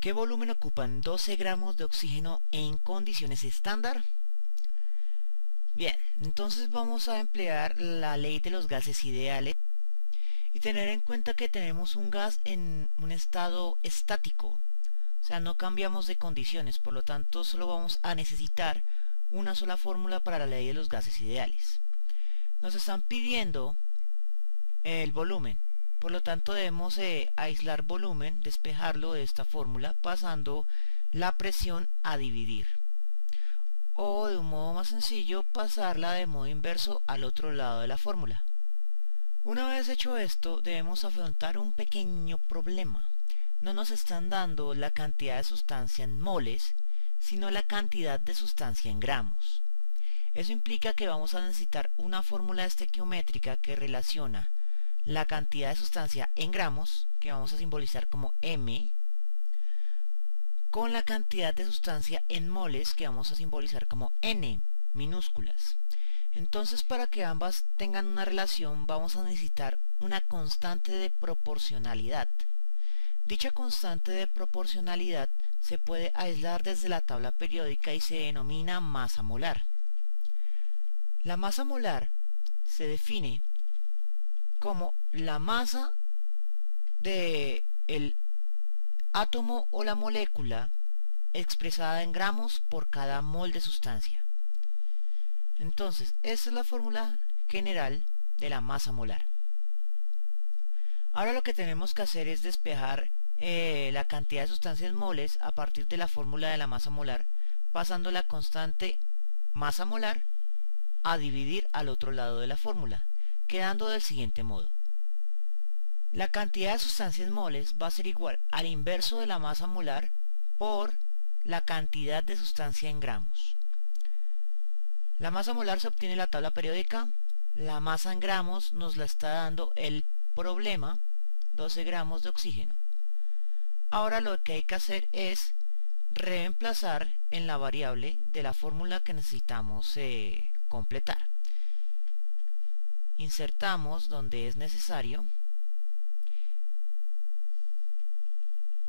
¿Qué volumen ocupan 12 gramos de oxígeno en condiciones estándar? Bien, entonces vamos a emplear la ley de los gases ideales y tener en cuenta que tenemos un gas en un estado estático, o sea, no cambiamos de condiciones, por lo tanto solo vamos a necesitar una sola fórmula para la ley de los gases ideales. Nos están pidiendo el volumen, por lo tanto debemos aislar volumen, despejarlo de esta fórmula pasando la presión a dividir, o de un modo más sencillo pasarla de modo inverso al otro lado de la fórmula. Una vez hecho esto, debemos afrontar un pequeño problema. No nos están dando la cantidad de sustancia en moles, sino la cantidad de sustancia en gramos. Eso implica que vamos a necesitar una fórmula estequiométrica que relaciona la cantidad de sustancia en gramos, que vamos a simbolizar como M, con la cantidad de sustancia en moles, que vamos a simbolizar como N, minúsculas. Entonces, para que ambas tengan una relación, vamos a necesitar una constante de proporcionalidad. Dicha constante de proporcionalidad se puede aislar desde la tabla periódica y se denomina masa molar. La masa molar se define como la masa del átomo o la molécula expresada en gramos por cada mol de sustancia. Entonces, esa es la fórmula general de la masa molar. Ahora lo que tenemos que hacer es despejar la cantidad de sustancia en moles a partir de la fórmula de la masa molar, pasando la constante masa molar a dividir al otro lado de la fórmula, quedando del siguiente modo. La cantidad de sustancia en moles va a ser igual al inverso de la masa molar por la cantidad de sustancia en gramos. La masa molar se obtiene en la tabla periódica, la masa en gramos nos la está dando el problema, 12 gramos de oxígeno. Ahora lo que hay que hacer es reemplazar en la variable de la fórmula que necesitamos completar. Insertamos donde es necesario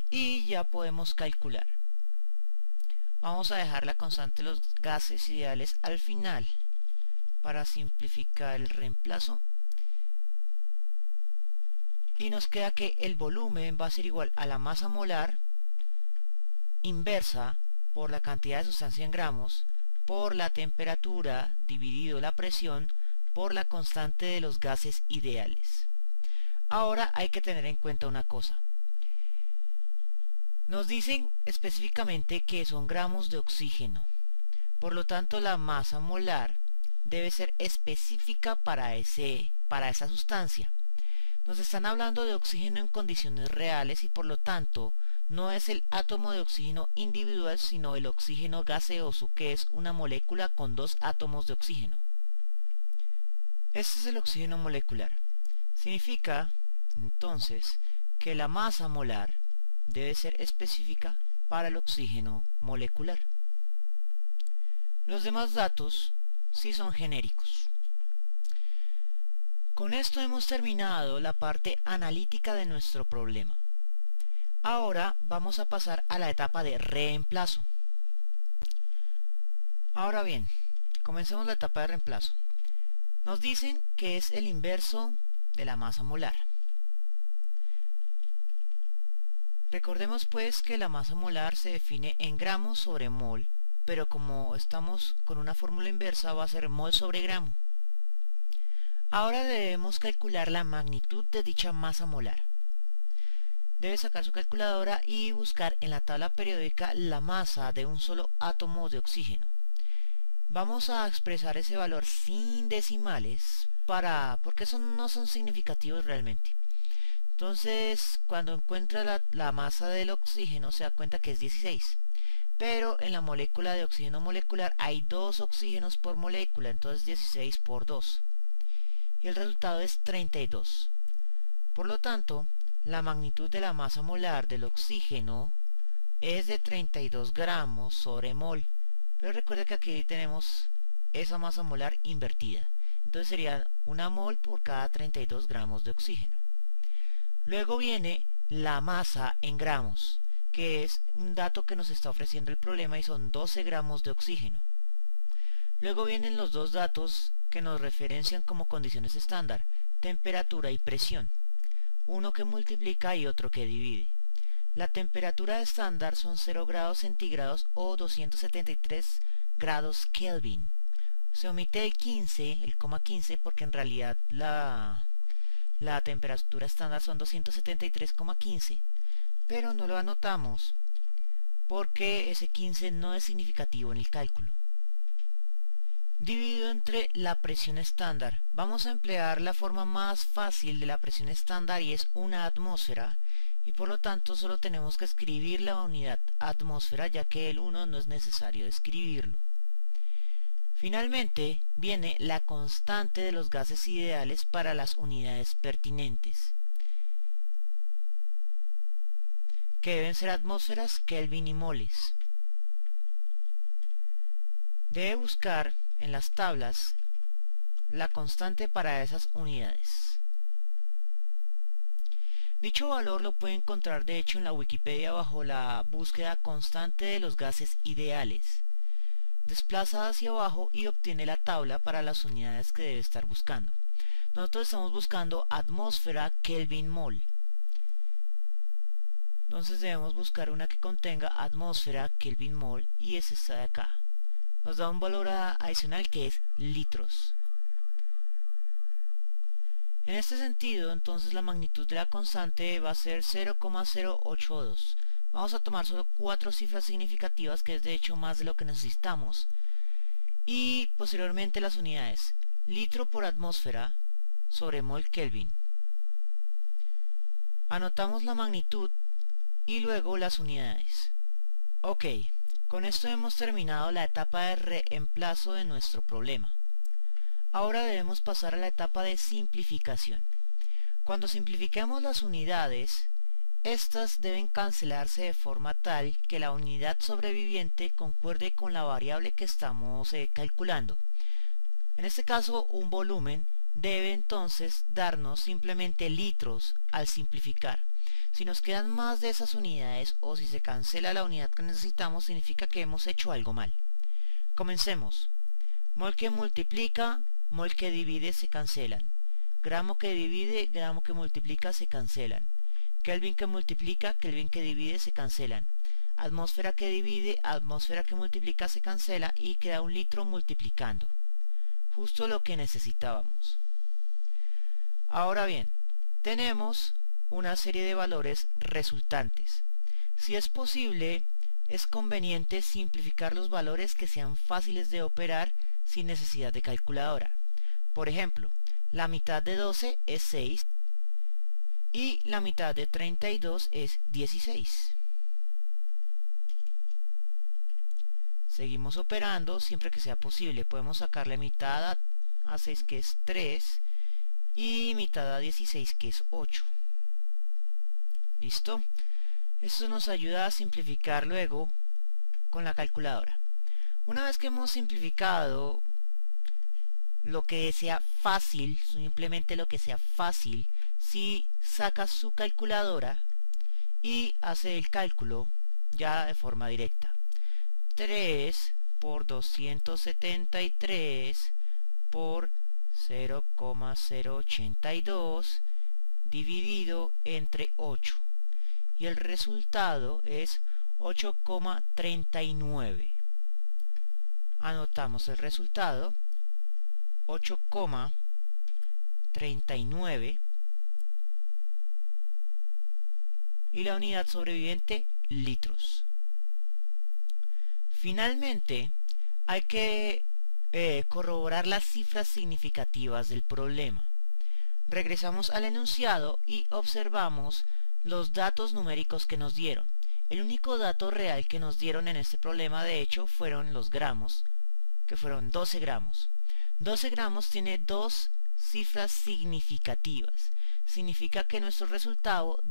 y ya podemos calcular. Vamos a dejar la constante de los gases ideales al final para simplificar el reemplazo. Y nos queda que el volumen va a ser igual a la masa molar inversa por la cantidad de sustancia en gramos por la temperatura dividido la presión por la constante de los gases ideales. Ahora hay que tener en cuenta una cosa. Nos dicen específicamente que son gramos de oxígeno. Por lo tanto, la masa molar debe ser específica para esa sustancia. Nos están hablando de oxígeno en condiciones reales y por lo tanto no es el átomo de oxígeno individual, sino el oxígeno gaseoso, que es una molécula con dos átomos de oxígeno. Este es el oxígeno molecular. Significa, entonces, que la masa molar debe ser específica para el oxígeno molecular. Los demás datos sí son genéricos. Con esto hemos terminado la parte analítica de nuestro problema. Ahora vamos a pasar a la etapa de reemplazo. Ahora bien, comencemos la etapa de reemplazo. Nos dicen que es el inverso de la masa molar. Recordemos pues que la masa molar se define en gramos sobre mol, pero como estamos con una fórmula inversa va a ser mol sobre gramo. Ahora debemos calcular la magnitud de dicha masa molar. Debe sacar su calculadora y buscar en la tabla periódica la masa de un solo átomo de oxígeno. Vamos a expresar ese valor sin decimales porque esos no son significativos realmente. Entonces, cuando encuentra la masa del oxígeno se da cuenta que es 16. Pero en la molécula de oxígeno molecular hay 2 oxígenos por molécula, entonces 16 por 2. Y el resultado es 32. Por lo tanto, la magnitud de la masa molar del oxígeno es de 32 gramos sobre mol. Pero recuerda que aquí tenemos esa masa molar invertida. Entonces sería 1 mol por cada 32 gramos de oxígeno. Luego viene la masa en gramos, que es un dato que nos está ofreciendo el problema y son 12 gramos de oxígeno. Luego vienen los dos datos que nos referencian como condiciones estándar, temperatura y presión, uno que multiplica y otro que divide. La temperatura estándar son 0 grados centígrados o 273 grados Kelvin. Se omite el 15, el coma 15, porque en realidad la temperatura estándar son 273,15, pero no lo anotamos porque ese 15 no es significativo en el cálculo. Dividido entre la presión estándar, vamos a emplear la forma más fácil de la presión estándar y es una atmósfera, y por lo tanto solo tenemos que escribir la unidad atmósfera, ya que el 1 no es necesario escribirlo. Finalmente viene la constante de los gases ideales para las unidades pertinentes, que deben ser atmósferas, Kelvin y moles. Debe buscar en las tablas la constante para esas unidades. Dicho valor lo puede encontrar de hecho en la Wikipedia bajo la búsqueda constante de los gases ideales. Desplaza hacia abajo y obtiene la tabla para las unidades que debe estar buscando. Nosotros estamos buscando atmósfera Kelvin mol. Entonces debemos buscar una que contenga atmósfera Kelvin mol y es esta de acá. Nos da un valor adicional que es litros. En este sentido, entonces la magnitud de la constante va a ser 0,082. Vamos a tomar solo 4 cifras significativas, que es de hecho más de lo que necesitamos. Y posteriormente las unidades. Litro por atmósfera sobre mol Kelvin. Anotamos la magnitud y luego las unidades. Ok, con esto hemos terminado la etapa de reemplazo de nuestro problema. Ahora debemos pasar a la etapa de simplificación. Cuando simplifiquemos las unidades, estas deben cancelarse de forma tal que la unidad sobreviviente concuerde con la variable que estamos calculando. En este caso, un volumen debe entonces darnos simplemente litros al simplificar. Si nos quedan más de esas unidades o si se cancela la unidad que necesitamos, significa que hemos hecho algo mal. Comencemos. Mol que multiplica, mol que divide se cancelan. Gramo que divide, gramo que multiplica se cancelan. Kelvin que multiplica, Kelvin que divide se cancelan. Atmósfera que divide, atmósfera que multiplica se cancela y queda un litro multiplicando. Justo lo que necesitábamos. Ahora bien, tenemos una serie de valores resultantes. Si es posible, es conveniente simplificar los valores que sean fáciles de operar sin necesidad de calculadora. Por ejemplo, la mitad de 12 es 6 y la mitad de 32 es 16. Seguimos operando siempre que sea posible. Podemos sacarle mitad a 6 que es 3 y mitad a 16 que es 8. ¿Listo? Esto nos ayuda a simplificar luego con la calculadora. Una vez que hemos simplificado lo que sea fácil, simplemente lo que sea fácil, si saca su calculadora y hace el cálculo ya de forma directa. 3 por 273 por 0,082 dividido entre 8. Y el resultado es 8,39. Anotamos el resultado, 8,39, y la unidad sobreviviente, litros. Finalmente, hay que corroborar las cifras significativas del problema. Regresamos al enunciado y observamos los datos numéricos que nos dieron. El único dato real que nos dieron en este problema, de hecho, fueron los gramos, que fueron 12 gramos. 12 gramos tiene dos cifras significativas. Significa que nuestro resultado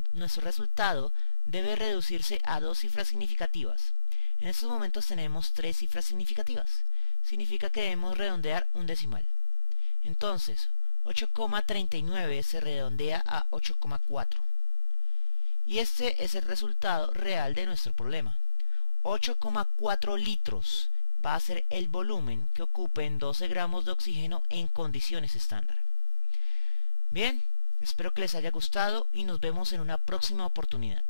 debe reducirse a dos cifras significativas. En estos momentos tenemos 3 cifras significativas. Significa que debemos redondear un decimal. Entonces, 8,39 se redondea a 8,4. Y este es el resultado real de nuestro problema. 8,4 litros va a ser el volumen que ocupen 12 gramos de oxígeno en condiciones estándar. Bien, espero que les haya gustado y nos vemos en una próxima oportunidad.